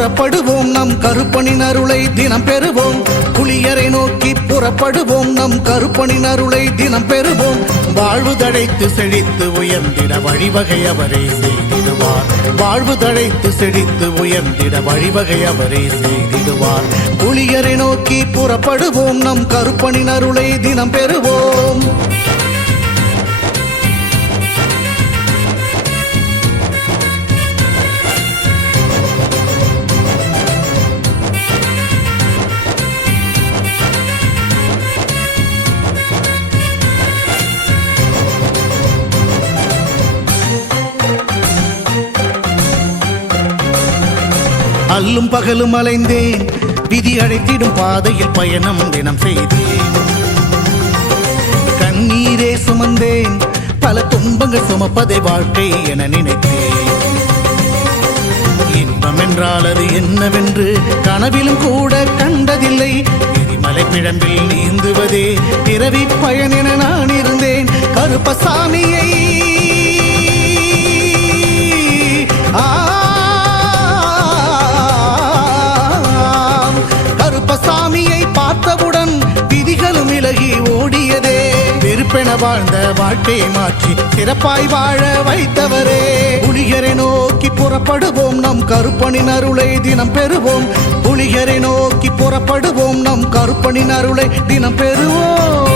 புறப்படுவோம் நம் கருப்பனின் அருளை தினம் பெறுவோம். புலியரை நோக்கி புறப்படுவோம் நம் கருப்பனின் அருளை தினம் பெறுவோம். வாழ்வு தழைத்து செழித்து உயர்ந்திட வழிவகை அவரே செய்திடுவார். வாழ்வு தழைத்து செழித்து உயர்ந்திட வழிவகை அவரே செய்திடுவார். புலியரை நோக்கி புறப்படுவோம் நம் கருப்பனின் அருளை தினம் பெறுவோம். அல்லும் பகலும் அலைந்தேன், விதி அழைத்திடும் பாதையில் பயணம் தினம் செய்தேன். கண்ணீரே சுமந்தேன், பல துன்பங்கள் சுமப்பதை வாழ்க்கை என நினைத்தேன். இன்பம் என்றால் அது என்னவென்று கனவிலும் கூட கண்டதில்லை. எரிமலை பிழம்பில் நீந்துவதே பிறவி பயன் என நான் இருந்தேன். கருப்பசாமியை கருப்பசாமியை பார்த்தவுடன் விதிகளும் விலகி ஓடியதே. வெறுப்பென வாழ்ந்த வாழ்க்கையை மாற்றி சிறப்பாய் வாழ வைத்தவரே. புலிகரை நோக்கி புறப்படுவோம் நம் கருப்பனின் அருளை தினம் பெறுவோம். புலிகரை நோக்கி புறப்படுவோம் நம் கருப்பனின் அருளை தினம் பெறுவோம்.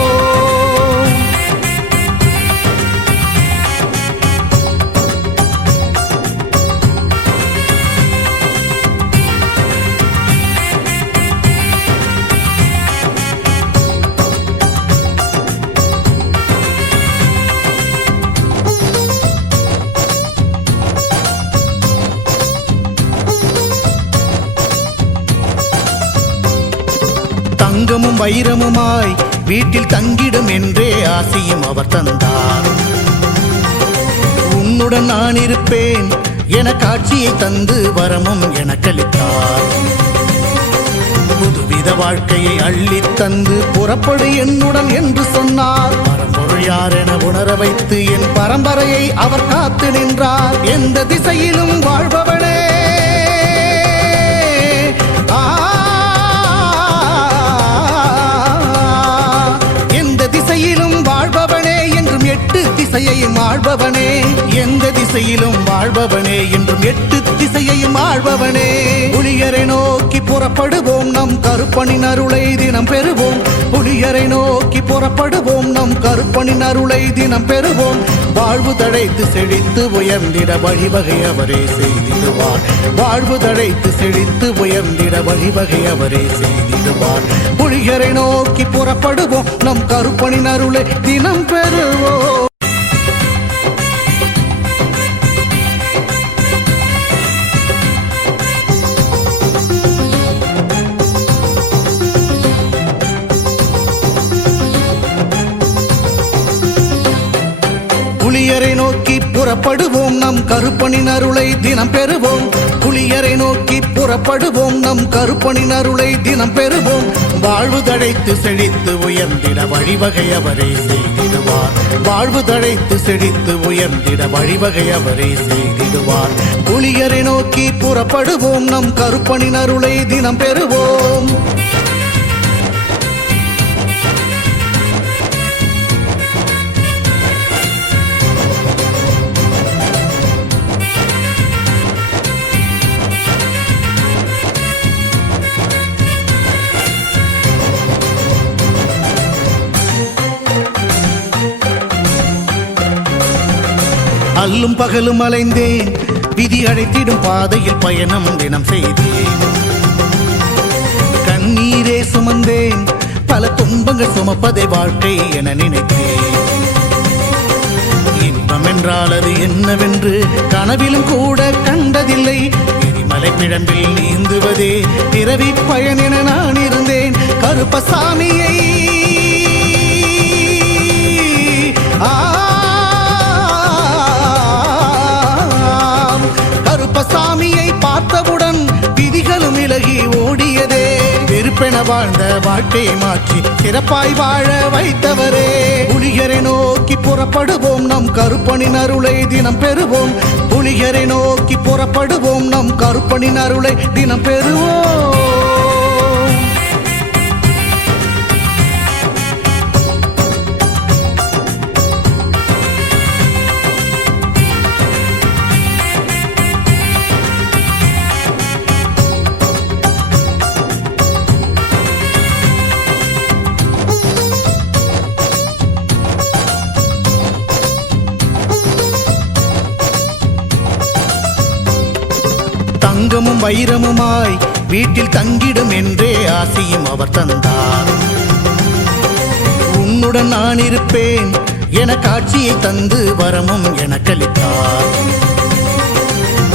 தங்கமும் வைரமுமாய் வீட்டில் தங்கிடும் என்றே ஆசையும் அவர் தந்தார். உன்னுடன் நான் இருப்பேன் என காட்சியை தந்து வரமும் எனக்களித்தார். புதுவித வாழ்க்கையை அள்ளி தந்து புறப்படு என்னுடன் என்று சொன்னார். பரம்பொருள் யார் என உணர வைத்து என் பரம்பரையை அவர் காத்து நின்றார். எந்த திசையிலும் வாழ்பவனே, வாழ்பவனே என்றும் எட்டு திசையையும் ஆள்பவனே. எந்த திசையிலும் வாழ்பவனே என்றும் எட்டு திசையையும் ஆள்பவனே. புலியரை நோக்கி புறப்படுவோம் நம் கருப்பனின் அருளை தினம் பெறுவோம். புலியரை நோக்கி புறப்படுவோம் நம் கருப்பனின் அருளை தினம் பெறுவோம். வாழ்வு தழைத்து செழித்து உயர்ந்திட வழிவகை அவரே செய்திடுவார். வாழ்வு தழைத்து செழித்து உயர்ந்திட வழிவகை அவரே செய்திடுவார். புலிகரை நோக்கி புறப்படுவோம் நம் கருப்பனின் அருளை தினம் பெறுவோம். புலியரை நோக்கி புறப்படுவோம் நம் கருப்பனின் அருளை தினம் பெறுவோம். புலியரை நோக்கி புறப்படுவோம் நம் கருப்பனின் அருளை தினம் பெறுவோம். வாழ்வு தழைத்து செழித்து உயர்ந்திட வழிவகை அவரே செய்திடுவார். வாழ்வு தழைத்து செழித்து உயர்ந்திட வழிவகை அவரே செய்திடுவார். புலியரை நோக்கி புறப்படுவோம் நம் கருப்பனின் அருளை தினம் பெறுவோம். அல்லும் பகலும் அலைந்தேன், விதி அழைத்திடும் பாதையில் பயணம் தினம் செய்தேன். கண்ணீரே சுமந்தேன், பல துன்பங்கள் சுமப்பதை வாழ்க்கை என நினைத்தேன். இன்பம் என்றால் அது என்னவென்று கனவிலும் கூட கண்டதில்லை. எரிமலை பிழம்பில் நீந்துவதே பிறவி பயன் என நான் இருந்தேன். கருப்பசாமியை கருப்பசாமியை பார்த்தவுடன் விதிகளும் விலகி ஓடியதே. வெறுப்பென வாழ்ந்த வாழ்க்கையை மாற்றி சிறப்பாய் வாழ வைத்தவரே. புலிகரை நோக்கி புறப்படுவோம், நம் கருப்பனின் அருளை தினம் பெறுவோம். புலிகரை நோக்கி புறப்படுவோம், நம் கருப்பனின் அருளை தினம் பெறுவோம். தங்கமும் வைரமுமாய் வீட்டில் தங்கிடும் என்றே ஆசையும் அவர் தந்தார். உன்னுடன் நான் இருப்பேன் என காட்சியை தந்து வரமும் எனக்களித்தார்.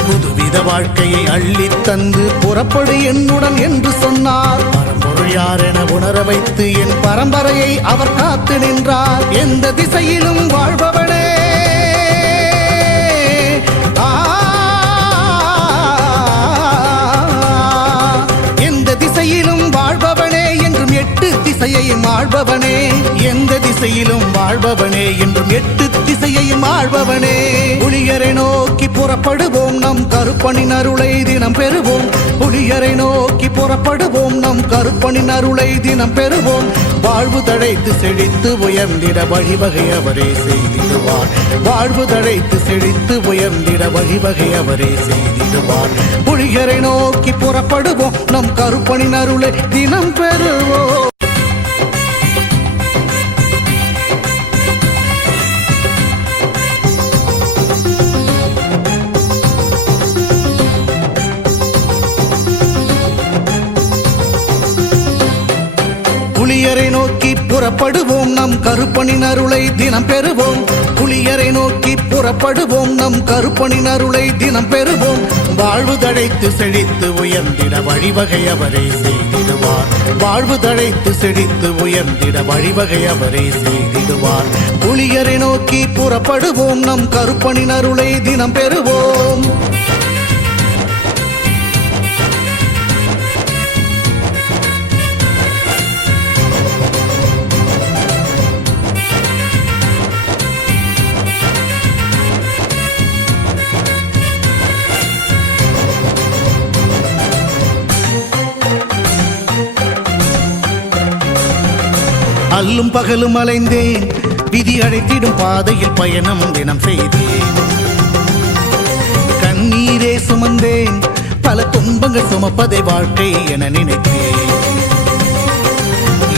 புதுவித வாழ்க்கையை அள்ளித் தந்து புறப்படு என்னுடன் என்று சொன்னார். பரம்பொருள் யார் என உணர வைத்து என் பரம்பரையை அவர் காத்து நின்றார். எந்த திசையிலும் வாழ்பவனே, வாழ்பவனே என்றும் எட்டு திசையையும் ஆள்பவனே. எந்த திசையிலும் வாழ்பவனே என்றும் எட்டு திசையையும் ஆள்பவனே. புலிகரை நோக்கி புறப்படுவோம், நம் கருப்பனின் அருளை தினம் பெறுவோம். புலிகரை நோக்கி புறப்படுவோம், நம் கருப்பனின் அருளை தினம் பெறுவோம். வாழ்வு தழைத்து செழித்து உயர்ந்திட வழிவகை அவரே செய்திடுவார். வாழ்வு தழைத்து செழித்து உயர்ந்திட வழிவகை அவரே செய்திடுவார். புலிகரை நோக்கி புறப்படுவோம், நம் கருப்பனின் அருளை தினம் பெறுவோம். புலியரை நோக்கி புறப்படுவோம், நம் கருப்பனின் அருளை தினம் பெறுவோம். புலியரை நோக்கி புறப்படுவோம், நம் கருப்பனின் அருளை தினம் பெறுவோம். வாழ்வு தழைத்து செழித்து உயர்ந்திட வழிவகை அவரே செய்திடுவார். வாழ்வு தழைத்து செழித்து உயர்ந்திட வழிவகை அவரே செய்திடுவார். புலியரை நோக்கி புறப்படுவோம், நம் கருப்பனின் அருளை தினம் பெறுவோம். அல்லும் பகலும் அலைந்தேன், விதி அழைத்திடும் பாதையில் பயணம் தினம் செய்தேன். கண்ணீரே சுமந்தேன், பல துன்பங்கள் சுமப்பதை வாழ்க்கை என நினைத்தேன்.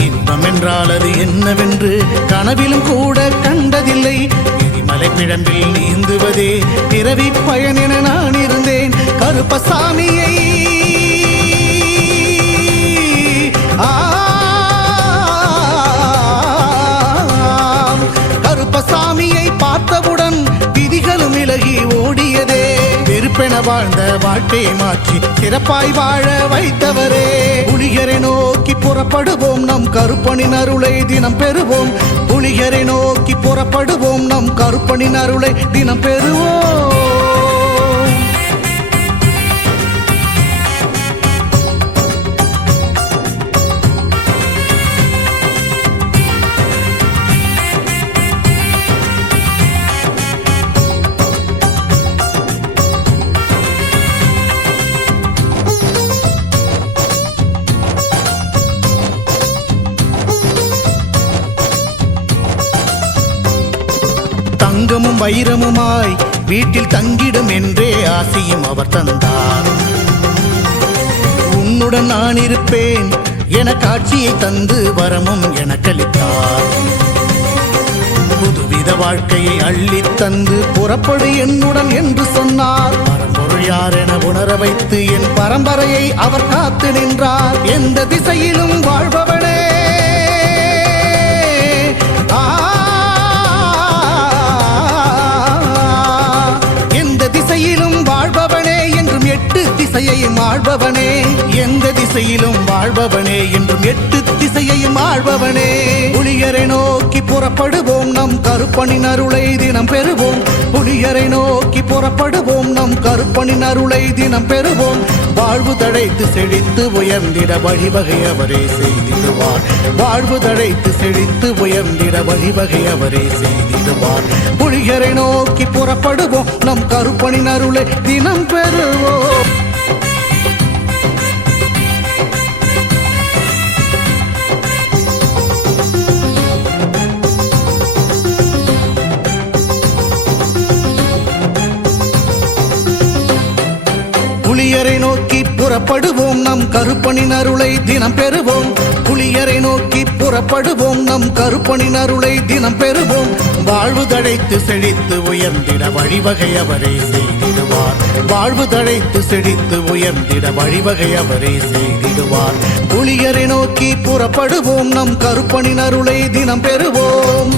இன்பம் என்றால் அது என்னவென்று கனவிலும் கூட கண்டதில்லை. எரிமலை பிழம்பில் நீந்துவதே பிறவி பயன் என நான் இருந்தேன். கருப்பசாமியை கருப்பசாமியை பார்த்தவுடன் விதிகளும் விலகி ஓடியதே. வெறுப்பென வாழ்ந்த வாழ்க்கையை மாற்றி சிறப்பாய் வாழ வைத்தவரே. புலிகரை நோக்கி புறப்படுவோம், நம் கருப்பனின் அருளை தினம் பெறுவோம். புலிகரை நோக்கி புறப்படுவோம், நம் கருப்பனின் அருளை தினம் பெறுவோம். தங்கமும் வைரமுமாய் வீட்டில் தங்கிடும் என்றே ஆசையும் அவர் தந்தார். உன்னுடன் நான் இருப்பேன் என காட்சியை தந்து வரமும் எனக்களித்தார். புதுவித வாழ்க்கையை அள்ளித் தந்து புறப்படு என்னுடன் என்று சொன்னார். பரம்பொருள் யார் என உணர வைத்து என் பரம்பரையை அவர் காத்து நின்றார். எந்த திசையிலும் வாழ்பவனே, வாழ்பவனே என்றும் எட்டு திசையையும் ஆள்பவனே. எந்த திசையிலும் வாழ்பவனே என்றும் எட்டு திசையையும் ஆள்பவனே. புலிகரை நோக்கி புறப்படுவோம், நம் கருப்பனின் அருளை தினம் பெறுவோம். புலிகரை நோக்கி புறப்படுவோம், நம் கருப்பனின் அருளை தினம் பெறுவோம். வாழ்வு தழைத்து செழித்து உயர்ந்திட வழிவகை அவரே செய்திடுவார். வாழ்வு தழைத்து செழித்து உயர்ந்திட வழிவகை அவரே செய்திடுவார். புலிகரை நோக்கி புறப்படுவோம், நம் கருப்பனின் அருளை தினம் பெறுவோம். புலியரை நோக்கி புறப்படுவோம், நம் கருப்பனின் அருளை தினம் பெறுவோம். புலியரை நோக்கி புறப்படுவோம், நம் கருப்பனின் அருளை தினம் பெறுவோம். வாழ்வு தழைத்து செழித்து உயர்ந்திட வழிவகை அவரே செய்திடுவார். வாழ்வு தழைத்து செழித்து உயர்ந்திட வழிவகை அவரே செய்திடுவார். புலியரை நோக்கி புறப்படுவோம், நம் கருப்பனின் அருளை தினம் பெறுவோம்.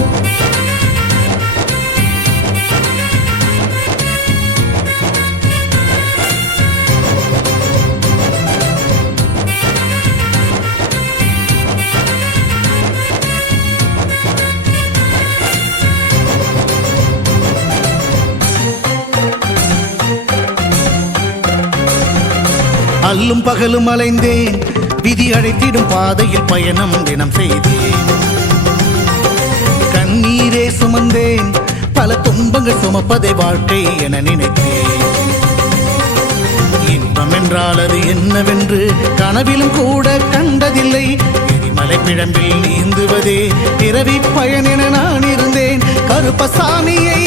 அல்லும் பகலும் அலைந்தேன், விதி அழைத்திடும் பாதையில் பயணம் தினம் செய்தேன். கண்ணீரே சுமந்தேன், பல துன்பங்கள் சுமப்பதை வாழ்க்கை என நினைத்தேன். இன்பம் என்றால் அது என்னவென்று கனவிலும் கூட கண்டதில்லை. எரிமலை பிழம்பில் நீந்துவதே பிறவி பயன் என நான் இருந்தேன். கருப்பசாமியை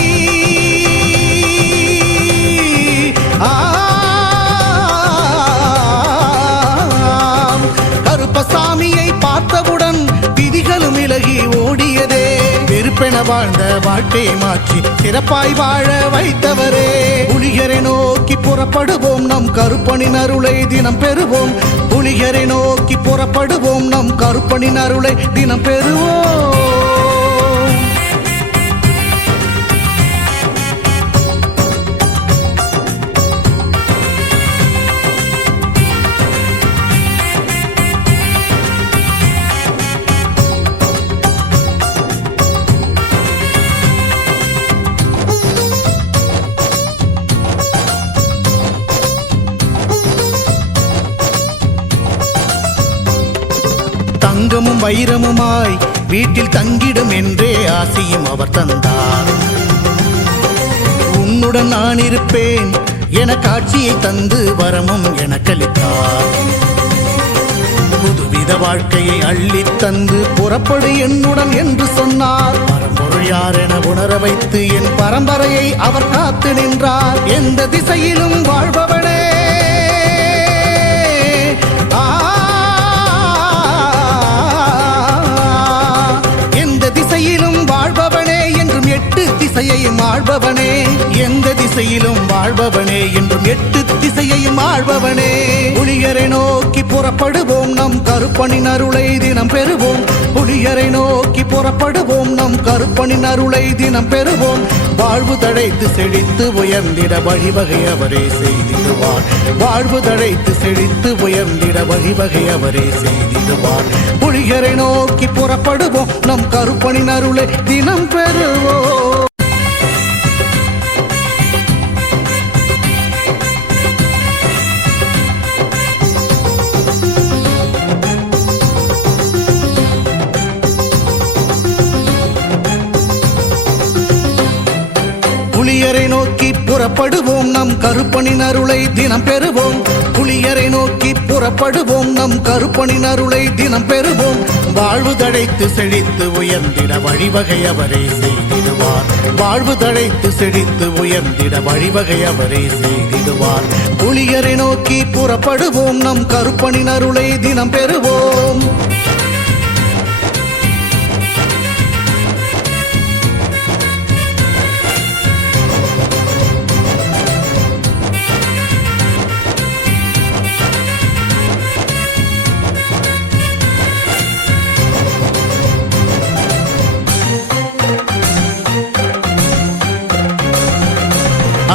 கருப்பசாமியை பார்த்தவுடன் விதிகளும் விலகி ஓடியதே. வெறுப்பென வாழ்ந்த வாழ்க்கையை மாற்றி சிறப்பாய் வாழ வைத்தவரே. புலிகரை நோக்கி புறப்படுவோம், நம் கருப்பனின் அருளை தினம் பெறுவோம். புலிகரை நோக்கி புறப்படுவோம், நம் கருப்பனின் அருளை தினம் பெறுவோம். தங்கமும் வைரமுமாய் வீட்டில் தங்கிடும் என்றே ஆசையும் அவர் தந்தார். உன்னுடன் நான் இருப்பேன் என காட்சியை தந்து வரமும் எனக்களித்தார். புதுவித வாழ்க்கையை அள்ளி தந்து புறப்படு என்னுடன் என்று சொன்னார். பரம்பொருள் யார் என உணர வைத்து என் பரம்பரையை அவர் காத்து நின்றார். எந்த திசையிலும் வாழ்பவனே, திசையையும் ஆள்பவனே. எந்த திசையிலும் வாழ்பவனே, என்றும் 8 திசையையும் ஆள்பவனே. புலியரை நோக்கி புறப்படுவோம், நம் கருப்பனின் அருளை தினம் பெறுவோம். புலியரை நோக்கி புறப்படுவோம், நம் கருப்பனின் அருளை தினம் பெறுவோம். வாழ்வு தழைத்து செழித்து உயர்ந்திட வழிவகை அவரே செய்திடுவார். வாழ்வு தழைத்து செழித்து உயர்ந்திட வழிவகை அவரே செய்திடுவார். புலியரை நோக்கி புறப்படுவோம், நம் கருப்பனின் அருளை தினம் பெறுவோம். புலியரை நோக்கி புறப்படுவோம், நம் கருப்பனின் அருளை தினம் பெறுவோம். புலியரை நோக்கி புறப்படுவோம், நம் கருப்பனின் அருளை தினம் பெறுவோம். வாழ்வு தழைத்து செழித்து உயர்ந்திட வழிவகை அவரே செய்திடுவார். வாழ்வு தழைத்து செழித்து உயர்ந்திட வழிவகை அவரே செய்திடுவார். புலியரை நோக்கி புறப்படுவோம், நம் கருப்பனின் அருளை தினம் பெறுவோம்.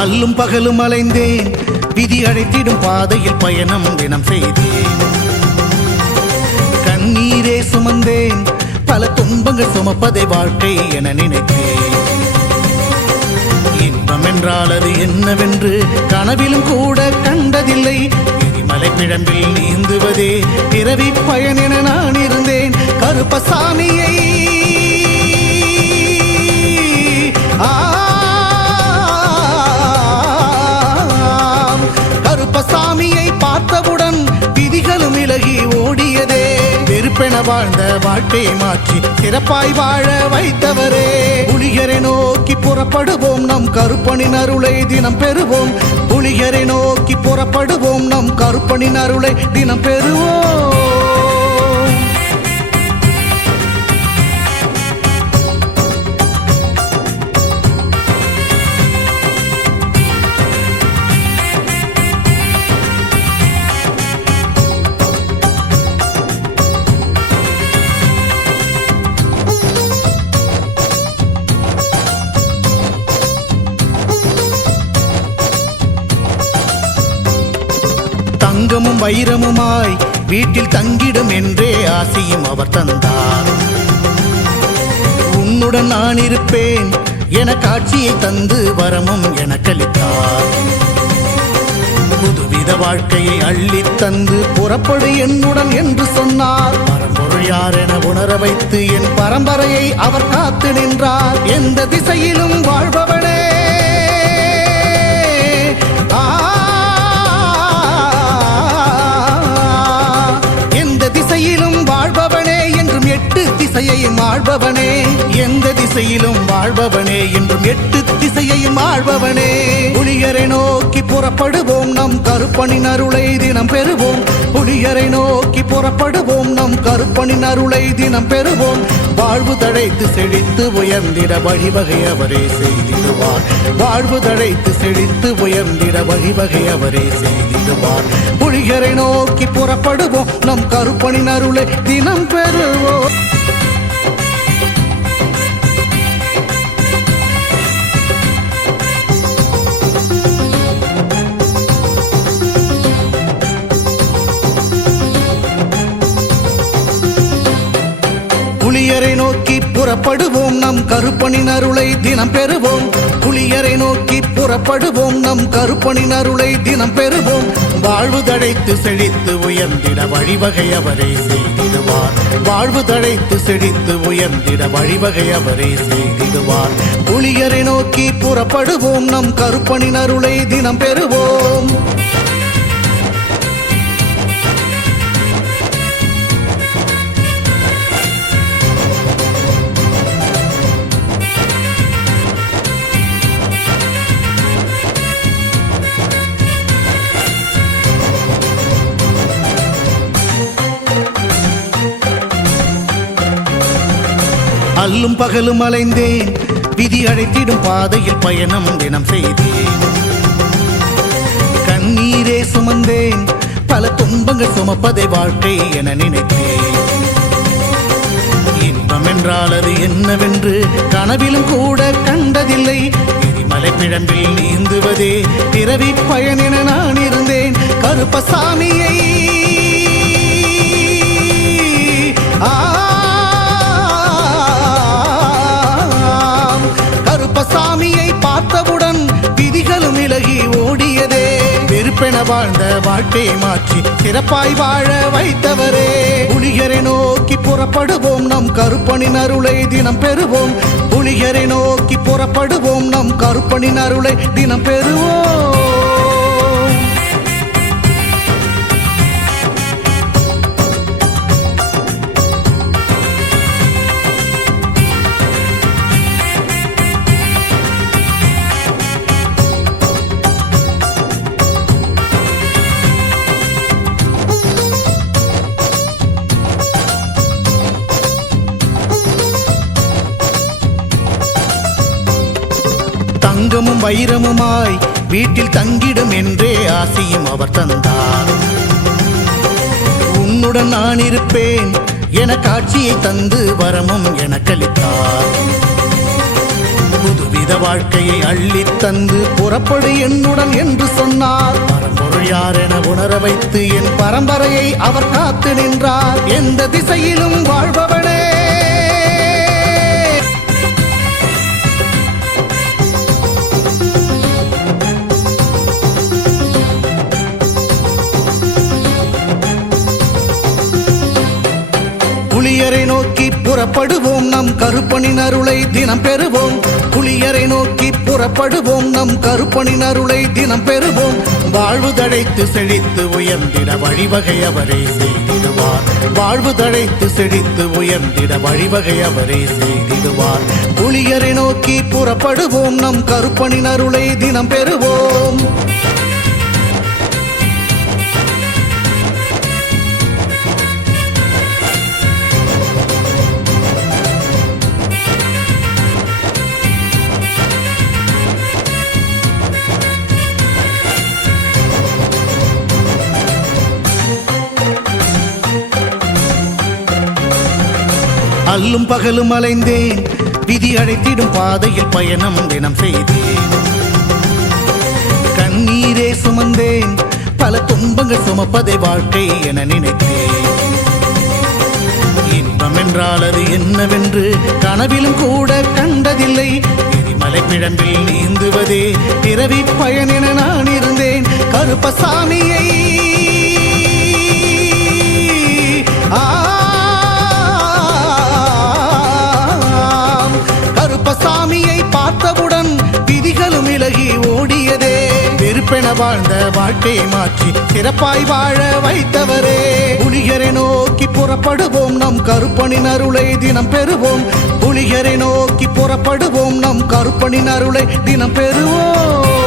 அல்லும் பகலும் அலைந்தேன், விதி அழைத்திடும் பாதையில் பயணம் தினம் செய்தேன். கண்ணீரே சுமந்தேன், பல துன்பங்கள் சுமப்பதை வாழ்க்கை என நினைத்தேன். இன்பம் என்றால் அது என்னவென்று கனவிலும் கூட கண்டதில்லை. எரிமலை பிழம்பில் நீந்துவதே பிறவி பயன் என நான் இருந்தேன். கருப்பசாமியை கருப்பசாமியை பார்த்தவுடன் விதிகளும் விலகி ஓடியதே. வெறுப்பென வாழ்ந்த வாழ்க்கையை மாற்றி சிறப்பாய் வாழ வைத்தவரே. புலிகரை நோக்கி புறப்படுவோம், நம் கருப்பனின் அருளை தினம் பெறுவோம். புலிகரை நோக்கி புறப்படுவோம், நம் கருப்பனின் அருளை தினம் பெறுவோம். தங்கமும் வைரமுமாய் வீட்டில் தங்கிடும் என்றே ஆசையும் அவர் தந்தார். உன்னுடன் நான் இருப்பேன் என காட்சியை தந்து வரமும் எனக்களித்தார். புதுவித வாழ்க்கையை அள்ளித் தந்து புறப்படு என்னுடன் என்று சொன்னார். பரம்பொருள் யார் என உணர வைத்து என் பரம்பரையை அவர் காத்து நின்றார். எந்த திசையிலும் வாழ்பவனே, திசையிலும் வாழ்பவனே என்றும் எட்டு திசையையும் ஆள்பவனே. எந்த திசையிலும் வாழ்பவனே என்றும் எட்டு திசையையும் ஆள்பவனே. புலிகரை நோக்கி புறப்படுவோம், நம் கருப்பனின் அருளை தினம் பெறுவோம். புலிகரை நோக்கி புறப்படுவோம், நம் கருப்பனின் அருளை தினம் பெறுவோம். வாழ்வு தழைத்து செழித்து உயர்ந்திட வழிவகை அவரே செய்திடுவார். வாழ்வு தழைத்து செழித்து உயர்ந்திட வழிவகை அவரே செய்திடுவார். புலிகரை நோக்கி புறப்படுவோம், நம் கருப்பனின் அருளை தினம் பெறுவோம். புலியரை நோக்கி புறப்படுவோம், நம் கருப்பனின் அருளை தினம் பெறுவோம். புலியரை நோக்கி புறப்படுவோம், நம் கருப்பனின் அருளை தினம் பெறுவோம். வாழ்வு தழைத்து செழித்து உயர்ந்திட வழிவகை அவரே செய்திடுவார். வாழ்வு தழைத்து செழித்து உயர்ந்திட வழிவகை அவரே செய்திடுவார். புலியரை நோக்கி புறப்படுவோம், நம் கருப்பனின் அருளை தினம் பெறுவோம். அல்லும் பகலும் அலைந்தேன், விதி அழைத்திடும் பாதையில் பயணம் தினம் செய்தேன். கண்ணீரே சுமந்தேன், பல துன்பங்கள் சுமப்பதை வாழ்க்கை என நினைத்தேன். இன்பம் என்றால் அது என்னவென்று கனவிலும் கூட கண்டதில்லை. எரிமலை பிழம்பில் நீந்துவதே பிறவி பயன் என நான் இருந்தேன். கருப்பசாமியை கருப்பசாமியை பார்த்தவுடன் விதிகளும் விலகி ஓடியதே. வெறுப்பென வாழ்ந்த வாழ்க்கையை மாற்றி சிறப்பாய் வாழ வைத்தவரே. புலிகரை நோக்கி புறப்படுவோம், நம் கருப்பனின் அருளை தினம் பெறுவோம். புலிகரை நோக்கி புறப்படுவோம், நம் கருப்பனின் அருளை தினம் பெறுவோம். தங்கமும் வைரமுமாய் வீட்டில் தங்கிடும் என்றே ஆசையும் அவர் தந்தார். உன்னுடன் நான் இருப்பேன் என காட்சியை தந்து வரமும் எனக்களித்தார். புதுவித வாழ்க்கையை அள்ளித் தந்து புறப்படு என்னுடன் என்று சொன்னார். பரம்பொருள் யார் என உணர வைத்து என் பரம்பரையை அவர் காத்து நின்றார். எந்த திசையிலும் வாழ்பவனே, புலியரை நோக்கி புறப்படுவோம் நம் கருப்பனின் அருளை தினம் பெறுவோம் புலியரை நோக்கி புறப்படுவோம் நம் கருப்பனின் அருளை தினம் பெறுவோம் வாழ்வு தழைத்து செழித்து உயர்ந்திட வழிவகை அவரே செய்திடுவார் வாழ்வு தழைத்து செழித்து உயர்ந்திட வழிவகை அவரே செய்திடுவார் புலியரை நோக்கி புறப்படுவோம் நம் கருப்பனின் அருளை தினம் பெறுவோம் அல்லும் பகலும் அலைந்தேன் விதி அழைத்திடும் பாதையில் பயணம் தினம் செய்தேன் கண்ணீரே சுமந்தேன் பல துன்பங்கள் சுமப்பதை வாழ்க்கை என நினைத்தேன் இன்பம் என்றால் அது என்னவென்று கனவிலும் கூட கண்டதில்லை எரிமலை பிழம்பில் நீந்துவதே பிறவி பயன் என நான் இருந்தேன் கருப்பசாமியை கருப்பசாமியை பார்த்தவுடன் விதிகளும் விலகி ஓடியதே வெறுப்பென வாழ்ந்த வாழ்க்கையை மாற்றி சிறப்பாய் வாழ வைத்தவரே புலியரை நோக்கி புறப்படுவோம் நம் கருப்பனின் அருளை தினம் பெறுவோம் புலியரை நோக்கி புறப்படுவோம் நம் கருப்பனின் அருளை தினம் பெறுவோம்